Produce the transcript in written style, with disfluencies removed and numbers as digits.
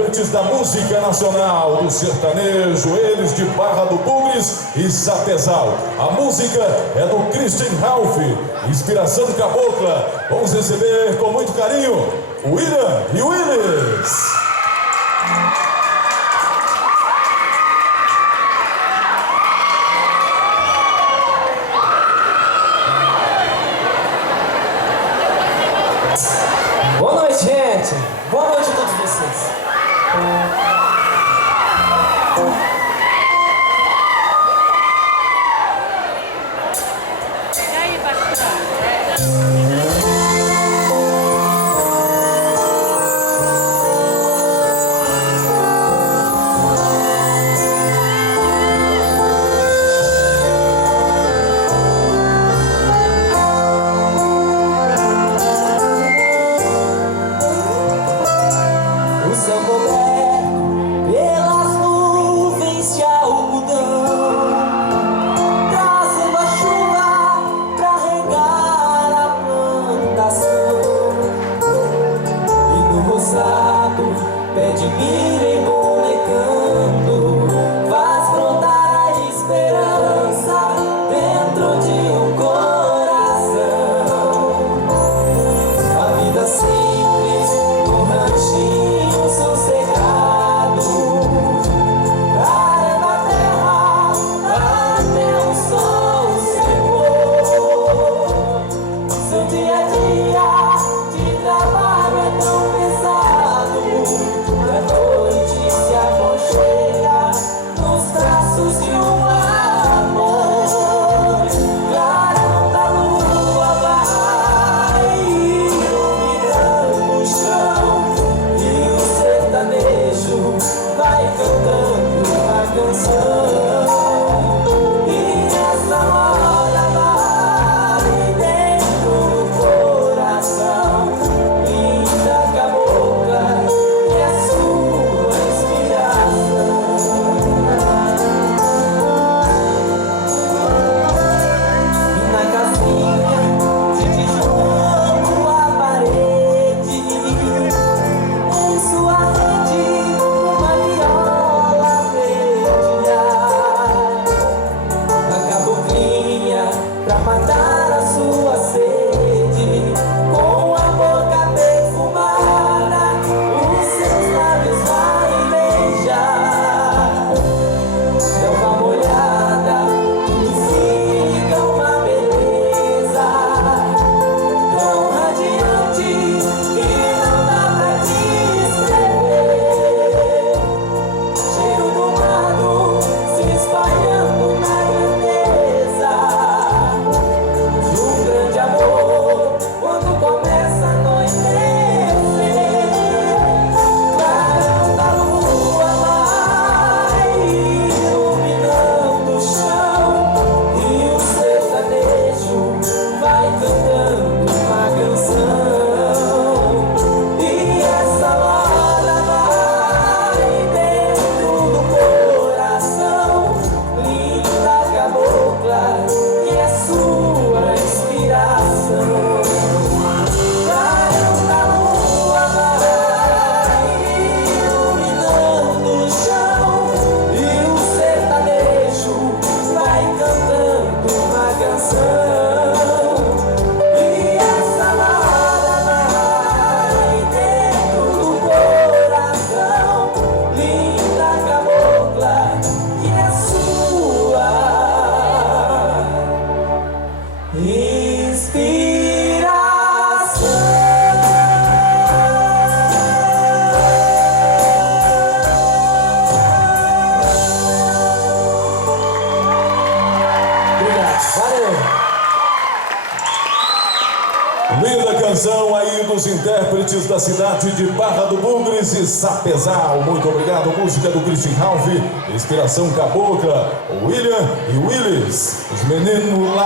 intérpretes da música nacional, do sertanejo, eles de Barra do Bugres e Sapezal. A música é do Christian Ralph, inspiração cabocla. Vamos receber com muito carinho o William e o Willis. Boa noite, gente. Boa noite a todos vocês. E aí, pastor? O céu coberto pelas nuvens de algodão, trazendo a chuva pra regar a plantação. E no roçado, pé de milho embolecando, faz brotar a esperança dentro de um coração. A vida simples no ranchinho sossegado, arando a terra até o sol se pôr. Seu dia a dia de trabalho é tão pesado que a noite se aconchega nos traços de um amor. Clarão da lua vai iluminando o chão, e o sertanejo vai cantando uma canção. E essa hora vai dentro do coração, linda cabocla, que é sua inspiração. E na casinha de tijolo a parede, em sua rede uma viola verdilhar. A caboclinha pra matar a sua sede, com a boca perfumada os seus lábios vai beijar. Dá uma olhada, tudo fica uma beleza tão radiante que não dá pra descrever. Cheiro do mato se espalhando na grandeza de um grande amor quando começa a anoitecer. Clarão da lua vai iluminando o chão, e o sertanejo vai cantando uma canção. E essa hora vai dentro do coração, linda cabocla, que é sua inspiração. Clarão da lua vai iluminando o chão, e o sertanejo vai cantando uma canção. E essa hora vai dentro do coração, linda cabocla, que é sua Valeu! Linda canção aí dos intérpretes da cidade de Barra do Bugres e Sapezal. Muito obrigado, música do Christian Ralph, inspiração cabocla, o William e o Willis, os meninos lá.